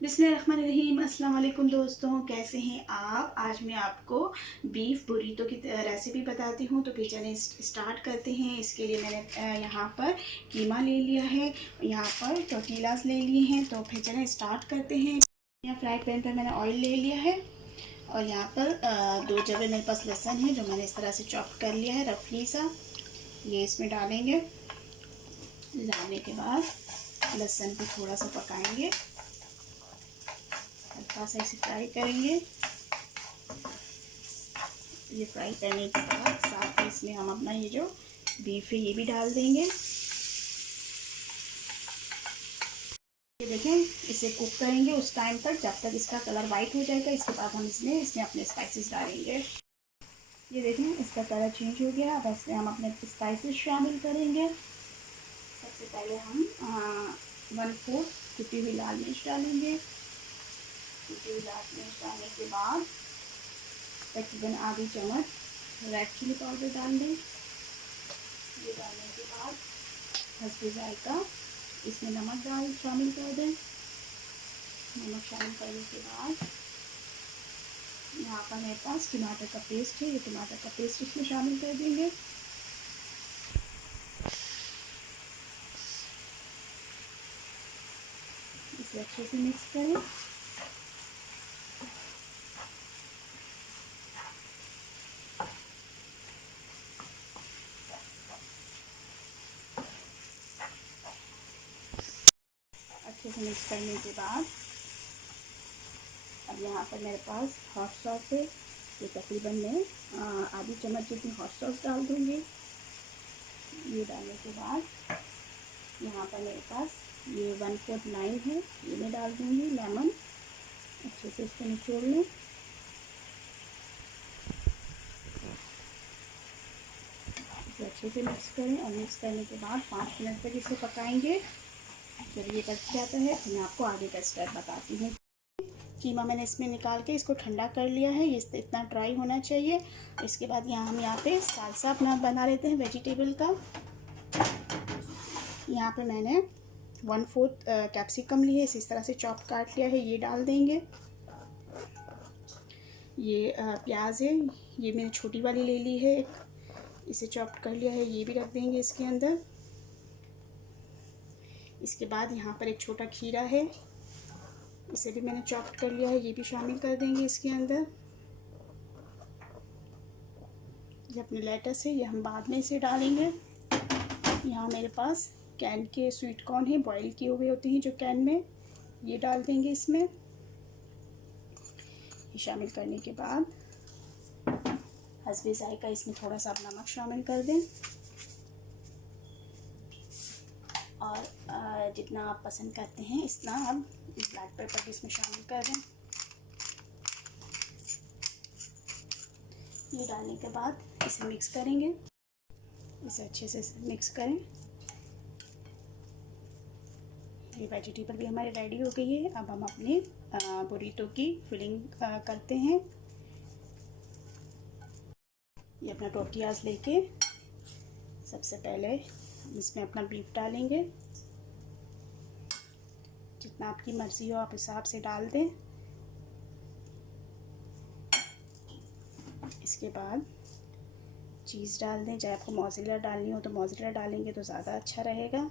बिस्मिल्लाहिर्रहमानिर्रहीम। अस्सलाम वालेकुम दोस्तों, कैसे हैं आप। आज मैं आपको बीफ बुरीतो की रेसिपी बताती हूँ। तो फिर चलें स्टार्ट करते हैं। इसके लिए मैंने यहाँ पर कीमा ले लिया है, यहाँ पर टोर्टिलास ले लिए हैं। तो फिर चलें स्टार्ट करते हैं। यहाँ फ्राई पैन पर मैंने ऑयल ले लिया है और यहाँ पर 2 जबे मेरे पास लहसुन है जो मैंने इस तरह से चॉप कर लिया है रफली सा। ये इसमें डालेंगे। डालने के बाद लहसुन को थोड़ा सा पकाएंगे, हल्का सा इसे फ्राई करेंगे। ये फ्राई करने के बाद साथ में इसमें हम अपना ये जो बीफ है ये भी डाल देंगे। ये देखें, इसे कुक करेंगे उस टाइम तक जब तक इसका कलर वाइट हो जाएगा। इसके बाद हम इसमें अपने स्पाइसेस डालेंगे। ये देखें, इसका कलर चेंज हो गया। अब इसमें हम अपने स्पाइसेस शामिल करेंगे। सबसे पहले हम 1/4 कुटी हुई लाल मिर्च डालेंगे। कुटी हुई लाल मिर्च डालने के बाद तकरीबन आधी चम्मच रेड चिली पाउडर डाल दें। ये डालने के बाद हस्बे जायका इसमें नमक शामिल कर दें। नमक शामिल करने के बाद यहाँ पर मेरे पास टमाटर का पेस्ट है, ये टमाटर का पेस्ट इसमें शामिल कर देंगे। इसे अच्छे से मिक्स करें। अच्छे से मिक्स करने के बाद अब यहाँ पर मेरे पास हॉट सॉस है, ये तकरीबन मैं आधी चम्मच जितनी हॉट सॉस डाल दूँगी। ये डालने के बाद यहाँ पर मेरे पास ये 1/4 लाइम है, ये मैं डाल दूँगी। लेमन अच्छे से इसको निचोड़ लें। इसे अच्छे से मिक्स करें और मिक्स करने के बाद 5 मिनट तक इसे पकाएंगे। जब ये पक जाता है तो मैं आपको आगे का स्टेप बताती हूँ। कीमा मैंने इसमें निकाल के इसको ठंडा कर लिया है, ये इतना ड्राई होना चाहिए। इसके बाद हम यहाँ पे सालसा अपना बना लेते हैं वेजिटेबल का। यहाँ पे मैंने 1/4 कैप्सिकम लिए, इस तरह से चॉप काट लिया है, ये डाल देंगे। ये प्याज है, ये मैंने छोटी वाली ले ली है एक, इसे चॉप कर लिया है, ये भी रख देंगे इसके अंदर। इसके बाद यहाँ पर एक छोटा खीरा है, इसे भी मैंने चॉप कर लिया है, ये भी शामिल कर देंगे इसके अंदर। ये अपने लेटस है, ये हम बाद में इसे डालेंगे। यहाँ मेरे पास कैन के स्वीट कॉर्न है, बॉईल किए हुए होते हैं जो कैन में, ये डाल देंगे इसमें। ये शामिल करने के बाद हस्बे जायका इसमें थोड़ा सा नमक शामिल कर दें और जितना आप पसंद करते हैं इतना आप ब्लैक पेपर भी इसमें शामिल कर दें। ये डालने के बाद इसे मिक्स करेंगे, इसे अच्छे से मिक्स करें। ये वेजिटेबल भी हमारी रेडी हो गई है। अब हम अपने बुरीतो की फिलिंग करते हैं। ये अपना टोर्टियाज लेके सबसे पहले इसमें अपना बीफ डालेंगे। जितना आपकी मर्ज़ी हो आप हिसाब से डाल दें। इसके बाद चीज़ डाल दें, चाहे आपको मोज़रेला डालनी हो तो मोज़रेला डालेंगे तो ज़्यादा अच्छा रहेगा।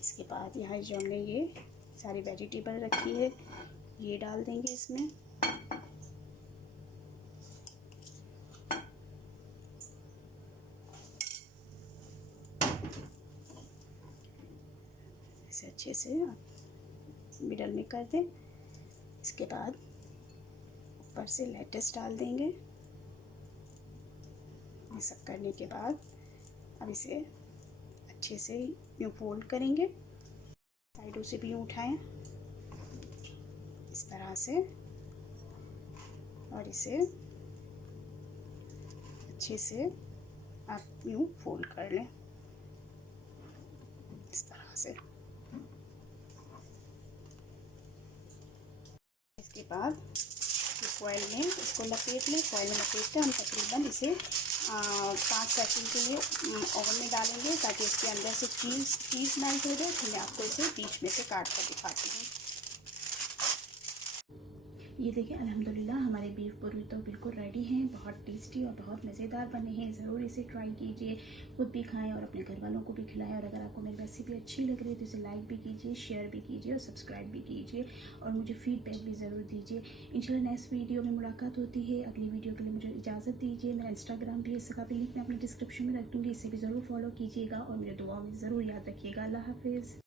इसके बाद यहाँ जो हमने ये सारी वेजिटेबल रखी है ये डाल देंगे इसमें। इसे अच्छे से मिडल में कर दें। इसके बाद ऊपर से लेटस डाल देंगे। ये सब करने के बाद अब इसे अच्छे से यूँ फोल्ड करेंगे, साइडों से भी यूँ उठाएं इस तरह से और इसे अच्छे से आप यूँ फोल्ड कर लें इस तरह से। इसके बाद फॉइल में इसको लपेट लें। फॉइल में लपेट कर हम तकरीबन इसे 5 सेकंड के लिए ओवन में डालेंगे ताकि इसके अंदर से चीज़ मेल्ट हो जाए। फिर मैं आपको इसे बीच में से काट कर दिखाती हूँ। ये देखिए अल्हम्दुलिल्लाह हमारे बीफ बुरीतो बिल्कुल रेडी हैं। बहुत टेस्टी और बहुत मज़ेदार बने हैं। ज़रूर इसे ट्राई कीजिए, खुद भी खाएं और अपने घर वालों को भी खिलाएं। और अगर आपको मेरी रेसिपी अच्छी लग रही है तो इसे लाइक भी कीजिए, शेयर भी कीजिए और सब्सक्राइब भी कीजिए और मुझे फीडबैक भी ज़रूर दीजिए। इंशाल्लाह नेक्स्ट वीडियो में मुलाकात होती है। अगली वीडियो के लिए मुझे इजाज़त दीजिए। मेरा इंस्टाग्राम भी इसका भी लिंक मैं अपने डिस्क्रिप्शन में रख दूँगी, इसे भी ज़रूर फॉलो कीजिएगा और मेरे दुआ में ज़रूर याद रखिएगा। अल्लाह हाफिज़।